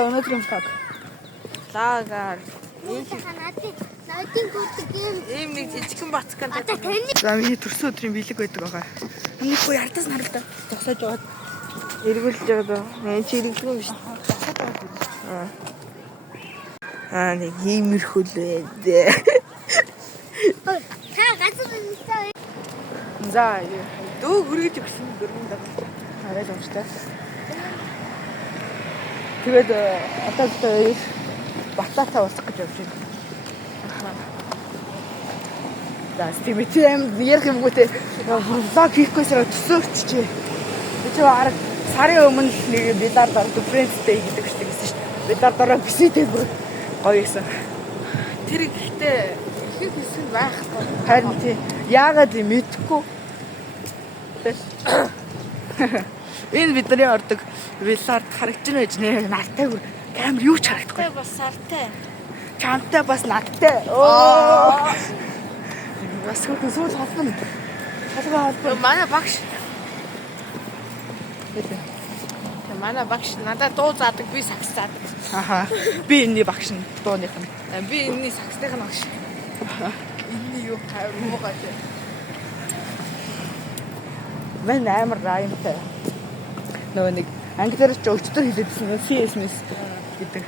За өнөөдрийн баг. Лагаар. Надын гүрдэг ийм нэг жижигхэн бацхан. одоо таны За миний төрсөн өдрийн бэлэг байдаг байгаа. Өмнөхөө ярдаас наралдаа зогсоож яваад эргүүлж байгаа. Мен чирэглэх юм биш. Нэг иймэрхүү л дээ. та газар нэлээ. За дөө хүргэж өгсөн дөрвөн даа. Арай л ууштай. Тэгээд одоо бататаа усах гэж явж байна. За тийм ярих юм гүтэй влог хийхгүйсээр төсөөлчихье. Би арга сарын өмнө нэг бидаар дөрөв фрэндтэй гэдэг шүү дээ. Бидаар дөрөв бисэтэй бүр гоё юмсан. Тэр ихтэй их хэсэг байхгүй. Харин тийм яагаад юм мэдэхгүй. Энэ бидний ордог вилард харагдаж байж нэ нартай бүр камер юу ч харагдахгүй. Бас сартай. Чамтай бас надтай. Оо. Бас сүүл хатна. Халгаа манай багш. Манай багш надад дуу заадаг би сакс заадаг. Аха. Би энэний багш нь дууных нь. Би энэний саксных нь багш. Энэний юу муугаа тий. Мэн амар раймтай. Нөгөө нэг англиар ч өчтөр хэлээдсэн CSMS гэдэг.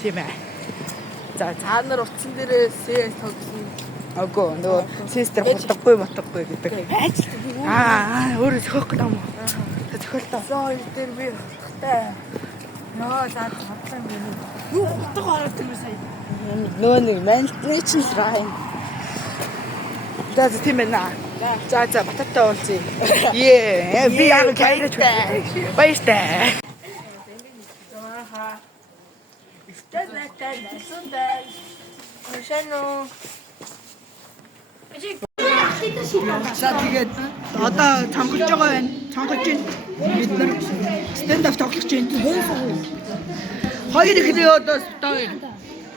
Тийм ээ. За цаа нар утсан дээрээ CS тогсон. Агоо нөгөө CS-тер хурдаггүй мотоггүй гэдэг. Өөрөө зөхөх юм уу? Зөхөлтөө. Хоёр дээр би хурдтай. Нөө заад хурдтай юм. Юу хурдаг ороод тэр сая. Нөгөө нэг maintenance райм. За тийм ээ наа. За бататаа уулзъя. Би яг кайрч байна. Баяртай. Шано. За тэгээд одоо цонхолж байгаа байна. Цонхолж байна. Бид нар stand up тоглож байна. Хоёр ихний одоо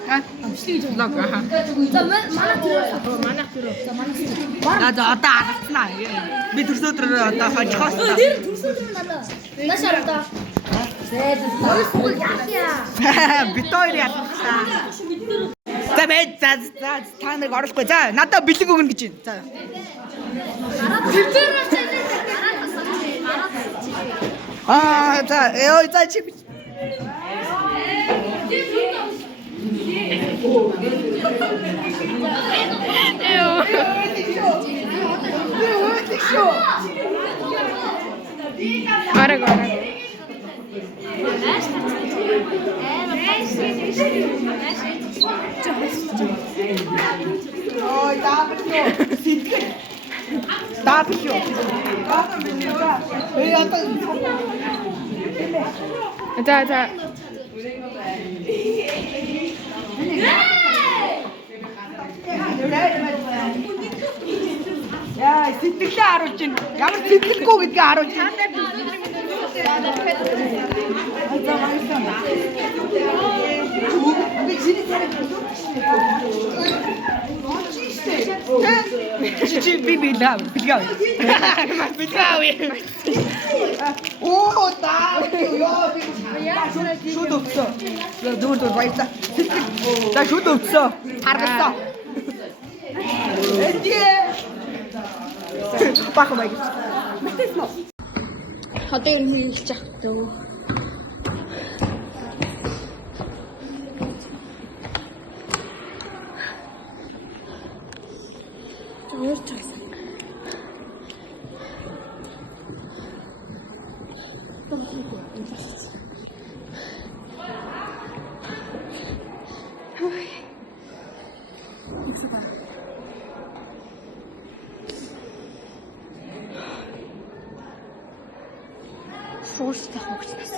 амжилт влог аа. За манайх төрөө. За одоо алгацнаа. Би төрсөдөр одоо хожихоос. Тэр төрсөдөр надаа. Нашаарда. Битоор ялгацсан. За мэд та нэг оруулахгүй. За надад бэлэг өгнө гэж байна. За. За чи За. Яа, сэтгэлээ харуулж байна. Ямар сэтгэлгүй гэдгийг харуулж байна. Чи билгав. Оо таа. Шууд өгсөн. Дөрөв баярлаа. За шууд өгсөн. Харгасан. Бахан байг. Одоо ер нь хэлж яах вэ? Өөр чаас. Шуурстай хогцнаас.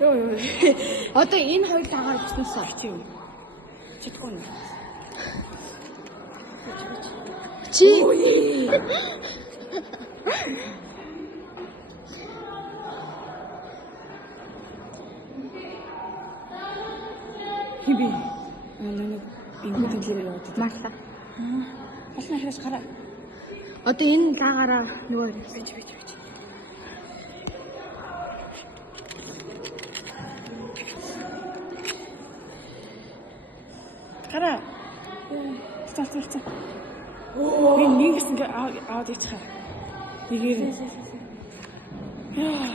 Йоо. Одоо энэ хоёр дагаар өгснөөс орч юм. Чидгүй нэ. Чи. Хиби. Энэ хэлээр яваад. Малта. Ална хэрэг гараа. Одоо энэ лагаараа нөгөө бич. Гараа. Цаа. Нэг гэсэн аваад ичхаа. Нэгээр. Яа.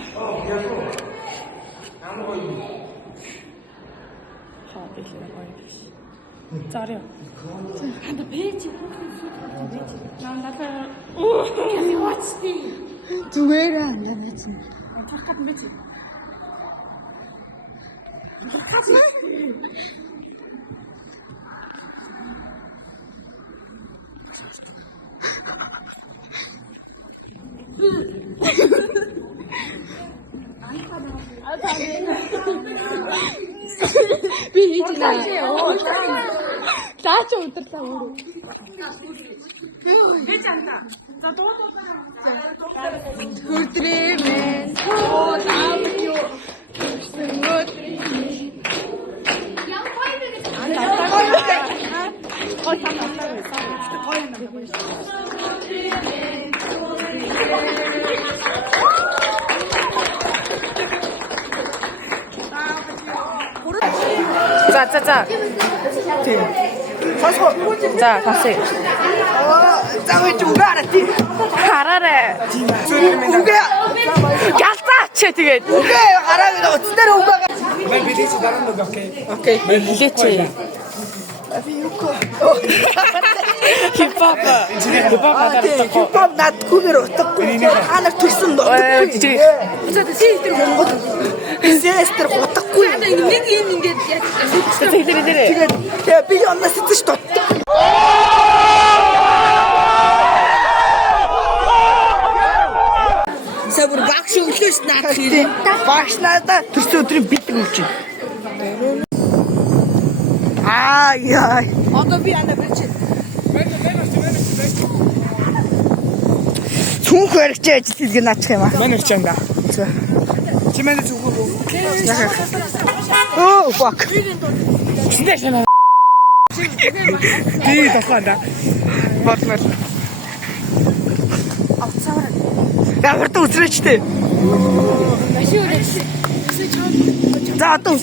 Хаа бэлээ гоё. Зарё. Ханда пэйж. Надаа. Зүгээр аа яваач. Тахад мэт. Би хийж байна. Лаач өдөрлөө өөрөө. Хийж андаа. За дуу. Хүрдрэмэн. Оо таамч юу. Сүнгөт. 자. 자, 가세요. 짱을 좀 알았지? 알아래. 우게. 갓다 채 되게. 우게 알아가 어찌대로 우가. Ben bileci daran da bakayım. 오케이. 밀레체. 힙합. 힙합 나 구매로 떴고 하나 둘순 너. 지금 어쨌든 시스템 본 것도 시스템 어떻고 이게 지금 내가 비교 안 났을 듯이 떴다. Сабар багш өглөөс наах юм. Багш надаа төрсөн өдрийн битэг үлч. Яа. Одоо би ана бич. Сүнх барьж ажиллаж наачих юм аа. Ben ölçeceğim daha. Çimene çok bu. Oh fuck. Ne sana? Değil tafanda. Батмер. Авцаар. Ямар үзрэчтэй. За одоо